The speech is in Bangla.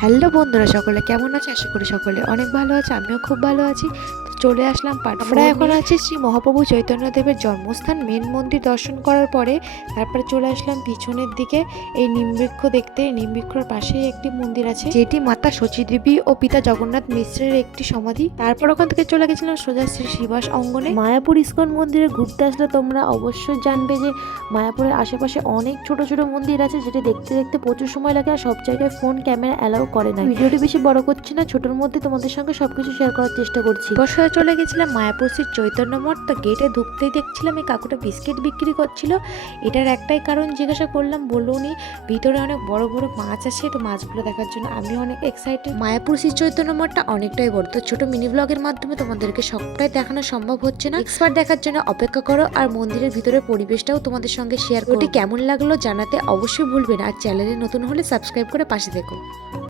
হ্যালো বন্ধুরা, সকলে কেমন আছে? আশা করি সকলে অনেক ভালো আছে। আমিও খুব ভালো আছি। তো চলে আসলাম আমরা এখন আছি শ্রী মহাপ্রভু চৈতন্যদেবের জন্মস্থান মেন মন্দির দর্শন করার পরে তারপরে চলে আসলাম পিছনের দিকে এই নিমবৃক্ষ দেখতে। নিমবৃক্ষর পাশেই একটি মন্দির আছে, যেটি মাতা সচীদেবী ও পিতা জগন্নাথ মিশ্রের একটি সমাধি। তারপর ওখান থেকে চলে গেছিলাম সোজা শ্রী শিবাস অঙ্গনে। মায়াপুর ইস্কন মন্দিরে ঘুরতে আসলে তোমরা অবশ্যই জানবে যে মায়াপুরের আশেপাশে অনেক ছোট ছোট মন্দির আছে, যেটা দেখতে দেখতে প্রচুর সময় লাগে আর সব জায়গায় ফোন ক্যামেরা অ্যালাউ করে না। ভিডিওটি বেশি বড় করছি না, ছোটোর মধ্যে তোমাদের সঙ্গে সবকিছু শেয়ার করার চেষ্টা করছি। বর্ষায় চলে গেছিলাম মায়াপুর শ্রী চৈতন্য মঠ। তো গেটে ঢুকতেই দেখছিলাম এই কাকুটা বিস্কিট বিক্রি করছিল। এটার একটাই কারণ জিজ্ঞাসা করলাম, বললো উনি ভিতরে অনেক বড় বড় মাছ আছে, তো মাছগুলো দেখার জন্য আমি অনেক এক্সাইটেড। মায়াপুর শ্রী চৈতন্য মঠটা অনেকটাই বড়, তো ছোট মিনি ব্লগের মাধ্যমে তোমাদেরকে সবটাই দেখানো সম্ভব হচ্ছে না। এক্সপার্ট দেখার জন্য অপেক্ষা করো, আর মন্দিরের ভিতরে পরিবেশটাও তোমাদের সঙ্গে শেয়ার করো। কেমন লাগলো জানাতে অবশ্যই ভুলবে না, আর চ্যানেলে নতুন হলে সাবস্ক্রাইব করে পাশে দেখো।